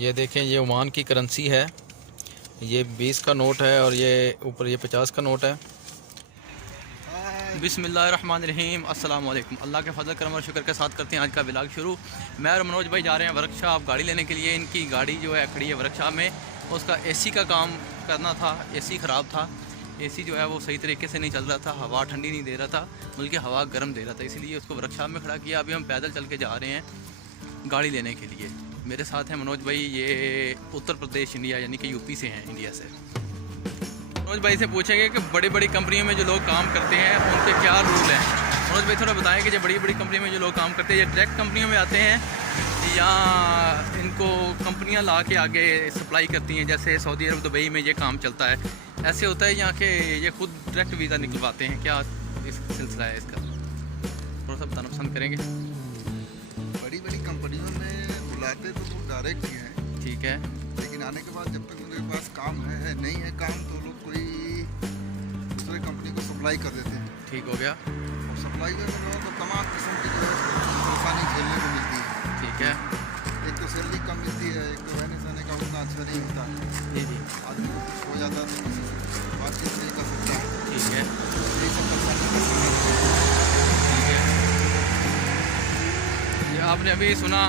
ये देखें, ये ओमान की करेंसी है। ये 20 का नोट है और ये ऊपर ये 50 का नोट है। बिस्मिल्लाहिर्रहमानिर्रहीम, अस्सलाम वालेकुम। अल्लाह के फजल करम और शुक्र के साथ करते हैं आज का व्लॉग शुरू। मैं और मनोज भाई जा रहे हैं वर्कशॉप गाड़ी लेने के लिए। इनकी गाड़ी जो है खड़ी है वर्कशॉप में। उसका एसी का काम करना था, एसी ख़राब था। एसी जो है वो सही तरीके से नहीं चल रहा था, हवा ठंडी नहीं दे रहा था, बल्कि हवा गर्म दे रहा था। इसीलिए उसको वर्कशॉप में खड़ा किया। अभी हम पैदल चल के जा रहे हैं गाड़ी लेने के लिए। मेरे साथ हैं मनोज भाई, ये उत्तर प्रदेश इंडिया यानी कि यूपी से हैं, इंडिया से। मनोज भाई से पूछेंगे कि बड़ी बड़ी कंपनियों में जो लोग काम करते हैं उनके क्या रूल हैं। मनोज भाई थोड़ा बताएं कि जो बड़ी बड़ी कंपनी में जो लोग काम करते हैं, ये डायरेक्ट कंपनियों में आते हैं या इनको कंपनियां ला के आगे सप्लाई करती हैं, जैसे सऊदी अरब दुबई में ये काम चलता है, ऐसे होता है यहाँ के ये खुद डायरेक्ट वीज़ा निकलवाते हैं? क्या इस सिलसिला है इसका, थोड़ा सा बताना पसंद करेंगे। बड़ी बड़ी कंपनियों में बुलाते तो वो डायरेक्ट ही हैं, ठीक है, लेकिन आने के बाद जब तक उनके पास काम है नहीं है काम, तो लोग कोई दूसरे कंपनी को सप्लाई कर देते हैं। ठीक हो गया। और सप्लाई में लोगों को तमाम किस्म की जो है परेशानी झेलने को मिलती है। ठीक है, एक तो सैलरी कम मिलती है, एक तो रहने सहने का उतना अच्छा नहीं होता। जी जी, आदमी को कुछ हो जाता है तो किसी से बातचीत नहीं कर सकता है। ठीक है, यही सब परेशानी का सामना करना ठीक है। ये आपने अभी सुना,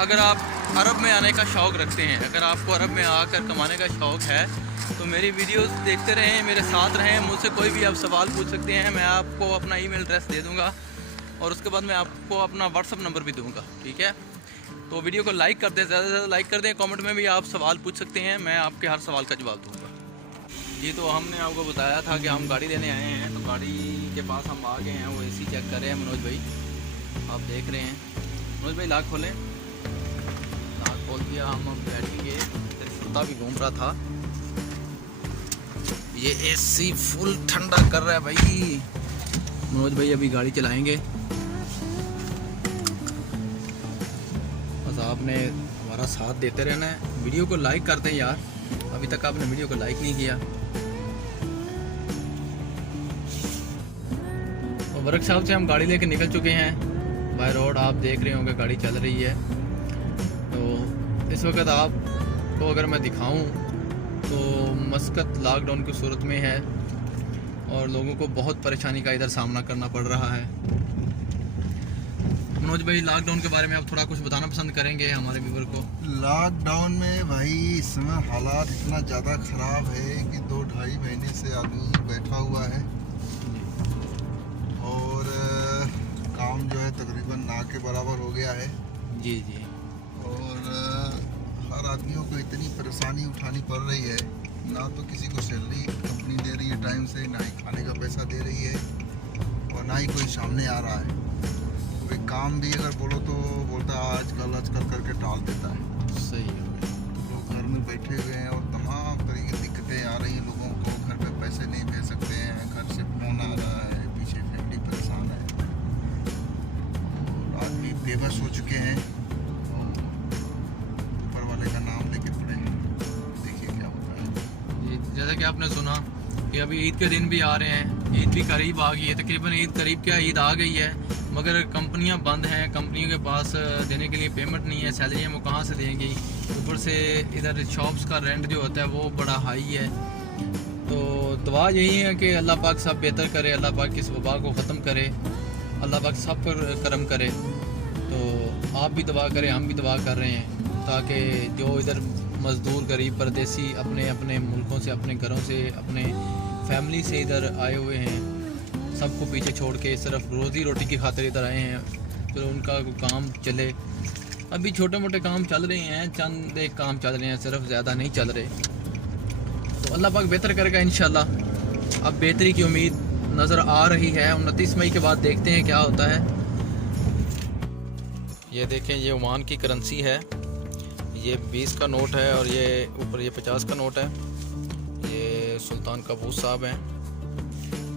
अगर आप अरब में आने का शौक़ रखते हैं, अगर आपको अरब में आकर कमाने का शौक़ है, तो मेरी वीडियोस देखते रहें, मेरे साथ रहें। मुझसे कोई भी आप सवाल पूछ सकते हैं, मैं आपको अपना ईमेल एड्रेस दे दूंगा और उसके बाद मैं आपको अपना व्हाट्सअप नंबर भी दूंगा, ठीक है। तो वीडियो को लाइक कर दें, ज़्यादा से ज़्यादा लाइक कर दें। कमेंट में भी आप सवाल पूछ सकते हैं, मैं आपके हर सवाल का जवाब दूँगा जी। तो हमने आपको बताया था कि हम गाड़ी लेने आए हैं, तो गाड़ी के पास हम आ गए हैं। वो AC चेक कर रहे हैं मनोज भाई, आप देख रहे हैं। मनोज भाई लाख खोलें, लाख खोल दिया। हम अब बैठेंगे, कुत्ता भी घूम रहा था। ये AC फुल ठंडा कर रहा है भाई। मनोज भाई अभी गाड़ी चलाएंगे। बस आपने हमारा साथ देते रहना है। वीडियो को लाइक कर दें यार, अभी तक आपने वीडियो को लाइक नहीं किया। तो वर्कशॉप से हम गाड़ी लेके निकल चुके हैं। बाय रोड आप देख रहे होंगे गाड़ी चल रही है। तो इस वक्त आपको अगर मैं दिखाऊं तो मस्कत लॉकडाउन की सूरत में है और लोगों को बहुत परेशानी का इधर सामना करना पड़ रहा है। मनोज भाई लॉकडाउन के बारे में आप थोड़ा कुछ बताना पसंद करेंगे हमारे व्यूअर को? लॉकडाउन में भाई इस समय हालात इतना ज़्यादा ख़राब है कि 2-2.5 महीने से आदमी बैठा हुआ है और काम जो है तकरीबन ना के बराबर हो गया है। जी जी। और हर आदमियों को इतनी परेशानी उठानी पड़ रही है, ना तो किसी को सैलरी कंपनी दे रही है टाइम से, ना ही खाने का पैसा दे रही है और ना ही कोई सामने आ रहा है। कोई काम भी अगर बोलो तो बोलता है आजकल करके टाल देता है। सही है। लोग घर में बैठे हुए हैं और तमाम तरह की दिक्कतें आ रही हैं लोगों को। घर पे पैसे नहीं भेज सकते हैं, घर से फोन आ रहा है, पीछे फैमिली परेशान है और आदमी बेबस हो चुके हैं। ऊपर वाले का नाम लेके पड़े हैं, देखिए क्या होता है। जैसा कि आपने सुना कि अभी ईद के दिन भी आ रहे हैं, ईद भी करीब आ गई है। तकरीबन ईद करीब क्या, ईद आ गई है, मगर कंपनियां बंद हैं। कंपनियों के पास देने के लिए पेमेंट नहीं है, सैलरी वो कहाँ से देंगी। ऊपर से इधर शॉप्स का रेंट जो होता है वो बड़ा हाई है। तो दुआ यही है कि अल्लाह पाक सब बेहतर करे, अल्लाह पाक इस वबा को ख़त्म करे, अल्लाह पाक सब पर करम करे। तो आप भी दुआ करें, हम भी दुआ कर रहे हैं, ताकि जो इधर मज़दूर गरीब परदेसी अपने अपने मुल्कों से, अपने घरों से, अपने फैमिली से इधर आए हुए हैं, सबको पीछे छोड़ के सिर्फ रोज़ी रोटी की खातिर इधर आए हैं, तो उनका काम चले। अभी छोटे मोटे काम चल रहे हैं, चंद एक काम चल रहे हैं, सिर्फ ज़्यादा नहीं चल रहे। तो अल्लाह पाक बेहतर करेगा इंशाल्लाह। अब बेहतरी की उम्मीद नज़र आ रही है। 29 मई के बाद देखते हैं क्या होता है। ये देखें, ये ओमान की करेंसी है। ये 20 का नोट है और ये ऊपर ये 50 का नोट है। ये सुल्तान कबूस साहब हैं,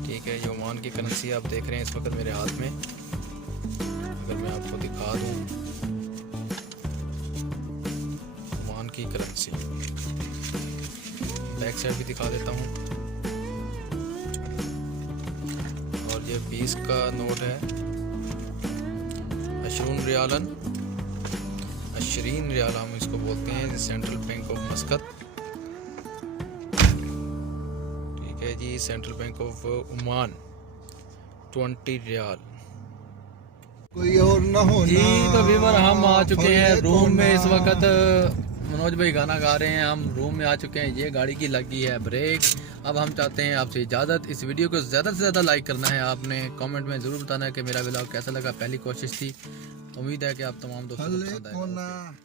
ठीक है। ये ओमान की करेंसी आप देख रहे हैं इस वक्त मेरे हाथ में। अगर मैं आपको दिखा दूं, ओमान की करेंसी, बैक साइड भी दिखा देता हूं। और ये 20 का नोट है। अशरून रियालन 20 रियाल हम इसको बोलते हैं, सेंट्रल बैंक ऑफ मस्कत। ठीक है जी, central bank of Oman 20 rial कोई और ना हो जी। ना। तो व्यूअर हम आ चुके हैं फले रूम में तो इस ना। वक्त। मनोज भाई गाना गा रहे हैं, हम रूम में आ चुके हैं। ये गाड़ी की लगी है ब्रेक। अब हम चाहते हैं आपसे इजाज़त। इस वीडियो को ज़्यादा से ज़्यादा लाइक करना है आपने। कमेंट में ज़रूर बताना है कि मेरा व्लॉग कैसा लगा। पहली कोशिश थी, उम्मीद है कि आप तमाम दोस्तों को फले पसंद को आएगा। ना।